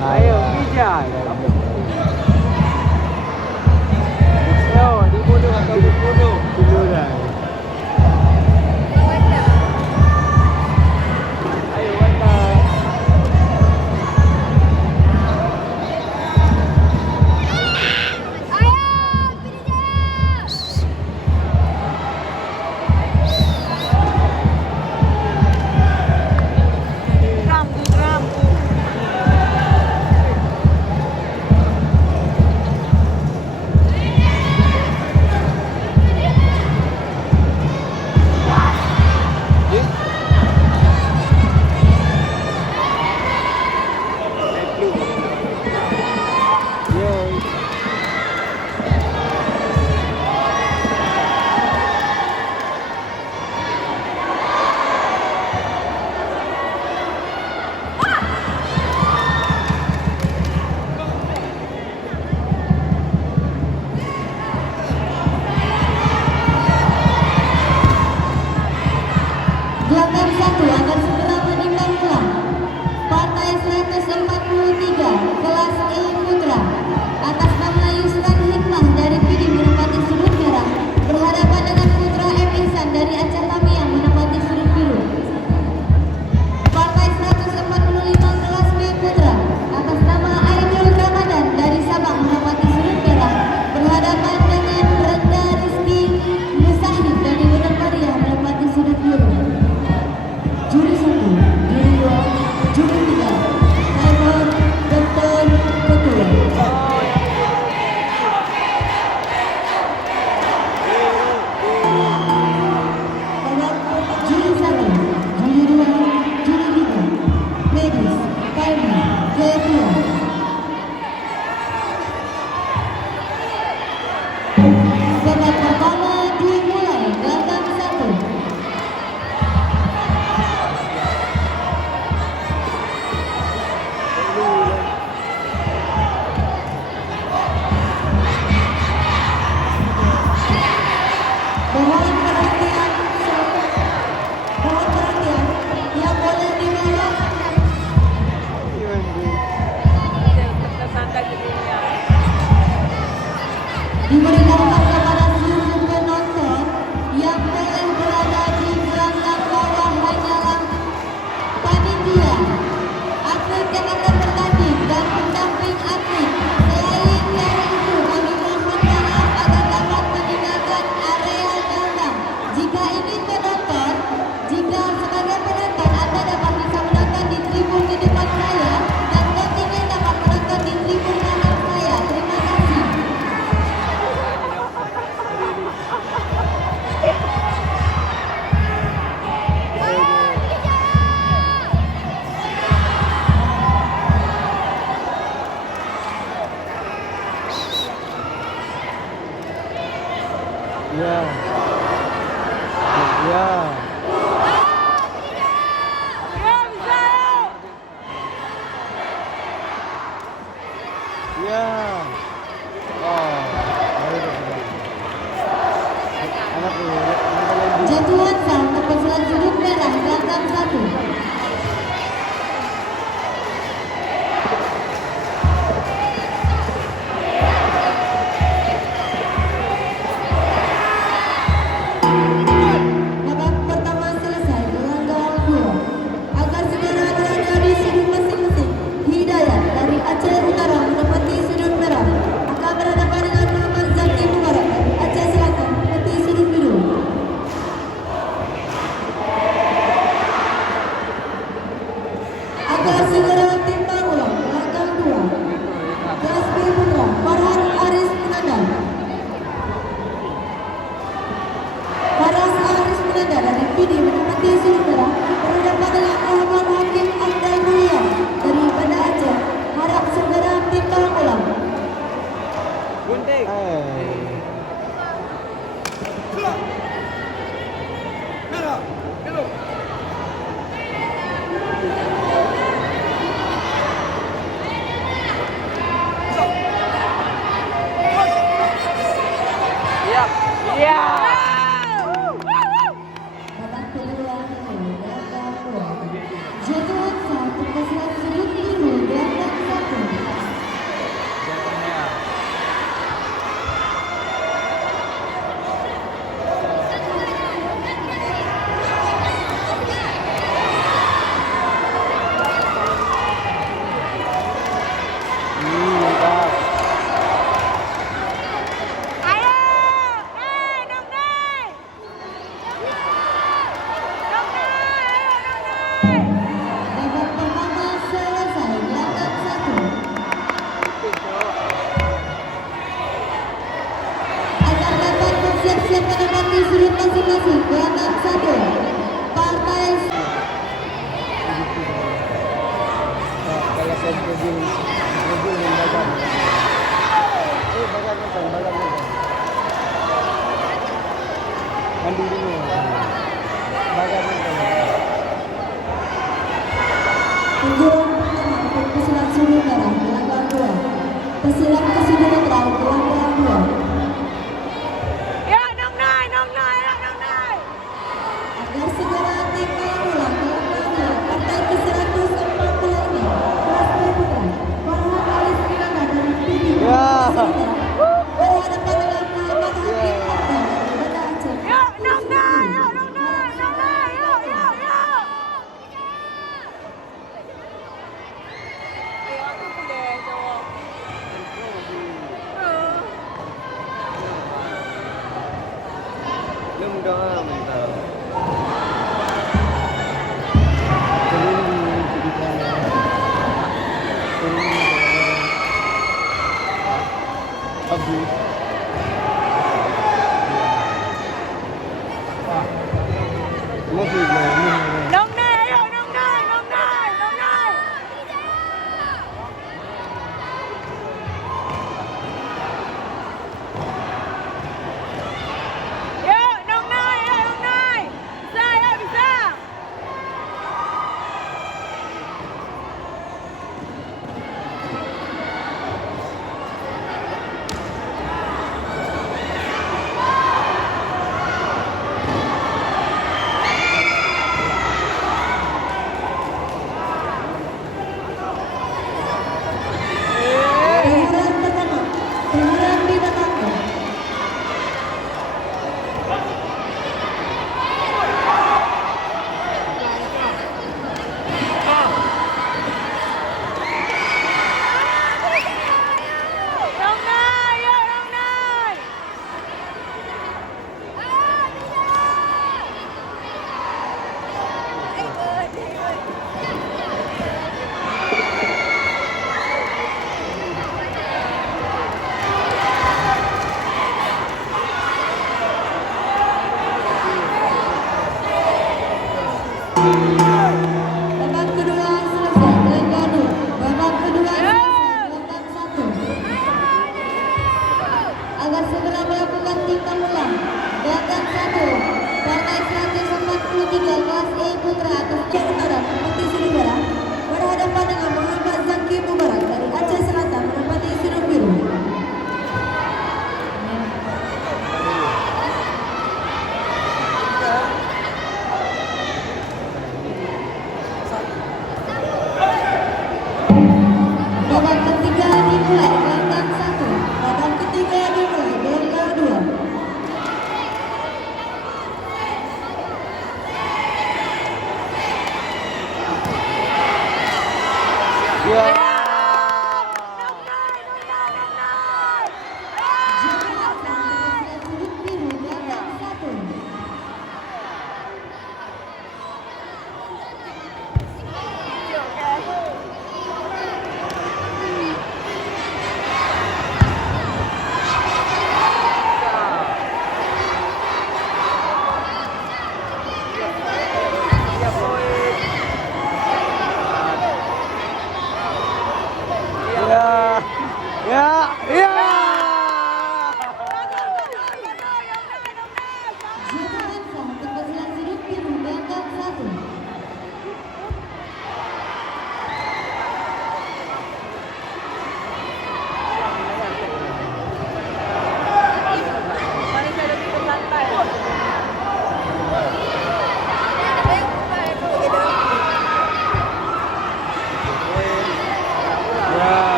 Ayo, bija. Ayo, dibunuh atau dibunuh? Dibunuh dah. Ayo, Wanda. Gelanggang 1 akan segera menimbang ulang. Partai 143 kelas E Putra atas nama Yusran Hikmah dari PD menempati sudut merah berhadapan dengan Putra M Ihsan dari Aceh Tamiang menempati sudut biru. Partai 145 kelas B Putra atas nama Aidil Ramadan dari Sabang menempati sudut merah berhadapan dengan Renda Rizky Musahid dari Gunung Maria menempati sudut biru. Juri 1, juri 2, juri 3, timer, beton, ketua. Juri 1, juri 2, juri 3, medis, timer, ketua. Babak pertama dimulai, gelanggang 1. Mohon perhatian, yang boleh dibawa diberitahukan kepada seluruh penonton yang boleh berada di gelanggang bawah hanyalah panitia, atlet yang akan bertanding dan pendamping atlet. Selain dari itu, kami mohon maaf agar dapat meninggalkan area gelanggang. Jika ingin menonton, jika sebagai penonton Anda dapat bisa menonton di tribun di depan saya dan kontingen dapat menonton di tribun kanan saya. Terima kasih. Ya. Ya. Ya. Oh. Anak ini. Jatuhan sah terpasulan sudut merah gelanggang 1. Babak pertama selesai, gelanggang 2 agar segera berada di sudut masing-masing. Hidayat dari Aceh Utara menempati sudut merah akan berhadapan dengan Muhammad Zaki Mubarak dari Aceh Selatan menempati sudut biru. Mobil yang bagan. Bagan mentang, bagan mentang. Mandi dulu. Bagan mentang. Tunjukan pertama untuk pesilat Sudimara gelanggang 2. Pesilat Kesudiratral gelanggang 2. Agar segera tiba ulang gelanggang 2 partai ke-140 ini kelas B putra Farhan Alis Kirana dari PD berhadapan dengan Muhammad Hakim Arda dari Banda Aceh. Dia mudah mental. Abu. Mobil Teguran pertama, teguran Binatangan. Babak kedua selesai, gelanggang 2. Babak kedua selesai, gelanggang 1. Agar segera melakukan timbang ulang. Gelanggang 1, partai 143 kelas E putra atas Aceh Utara kompetisi Sudimara berhadapan dengan Muhammad Zaki Mubarak dari Aceh Selatan menempati sudut biru. Babak ketiga dimulai, gelanggang 1. Babak ketiga dimulai, gelanggang 2. Ya. Sudut biru, gelanggang 1. Ya. Ya. Ya. Zulfan Sah untuk pesilat sudut biru, gelanggang 1.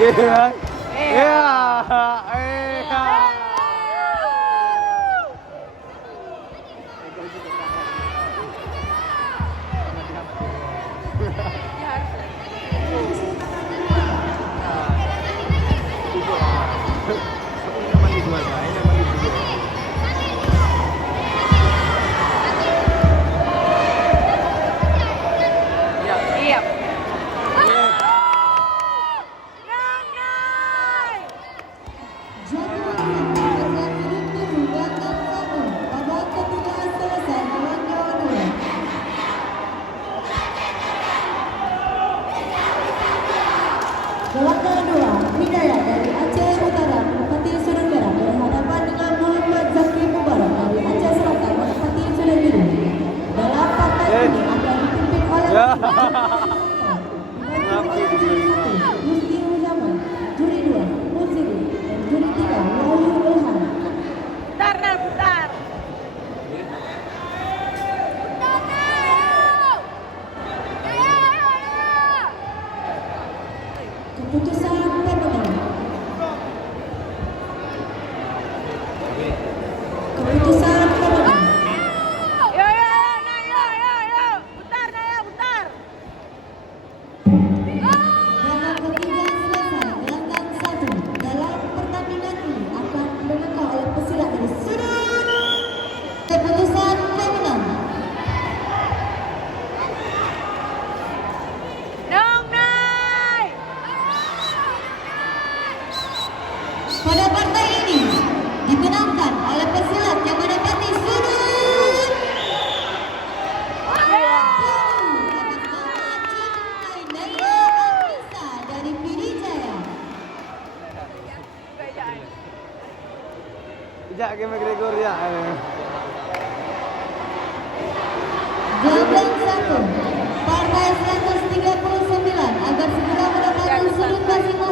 Iya. Iya. Iya. Siap. Jadwal pertandingan ini belakang satu. Babak ketiga selesai dengan jawa 2. Gelanggang 2, Hidayat dari Aceh Utara menempati sudut merah berhadapan dengan Muhammad Zaki Mubarak dari Aceh Selatan menempati sudut biru. Dalam partai ini akan dipimpin oleh Ya. Gusti Uzaman, juri 2, Muziri, dan juri 3, Wahyu Ilham. Putar, Nel, putar. Keputusan pemenang. Keputusan pemenang. Yo, Nel, yo. Putar, Nel, putar. Babak ketiga selesai. Gelanggang 1. Dalam pertandingan ini akan dimenangkan oleh pesilat dari sudut. Keputusan pemenang. Dong, Nel. Pada partai ini dimenangkan oleh pesilat yang menempati sudut. Atas nama Cik Ainaya Anissa dari Pidijaya. Jak ke McGregor ya. Gelanggang 1. Partai 139 agar segera menempati sudut masing-masing.